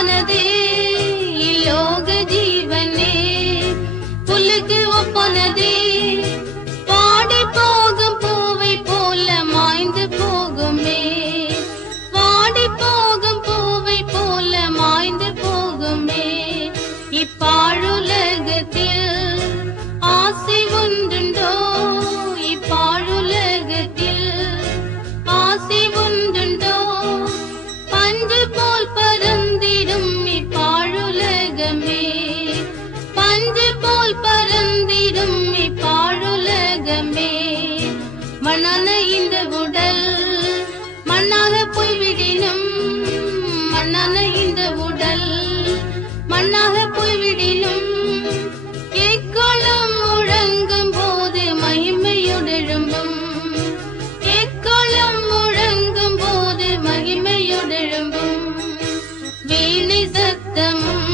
ஒப்பானதே இலோக ஜீவனே புல்லுக்கு ஒப்பானதே பாடி போகும் பூவை போல மாய்ந்து போகுமே பாடி போகும் பூவை போல மாய்ந்து போகுமே இப்பாழுலகத்தில் ஆசை ஒன்றுண்டோ இப்பாழுலகத்தில் ஆசை ஒன்றுண்டோ பஞ்சு போல் பறந்திடும் இப்பாழுலகமே பஞ்சு போல் பறந்திடும் இப்பாழுலகமே மண்ணான இந்த உடல் மண்ணாக போய்விடினும் மண்ணான இந்த உடல் மண்ணாக போய்விடினும் எக்காலம் முழங்கும் போது மகிமையுடெழும்பும் எக்காலம் முழங்கும் போது மகிமையுடெழும்பும் வீணை சத்தமும்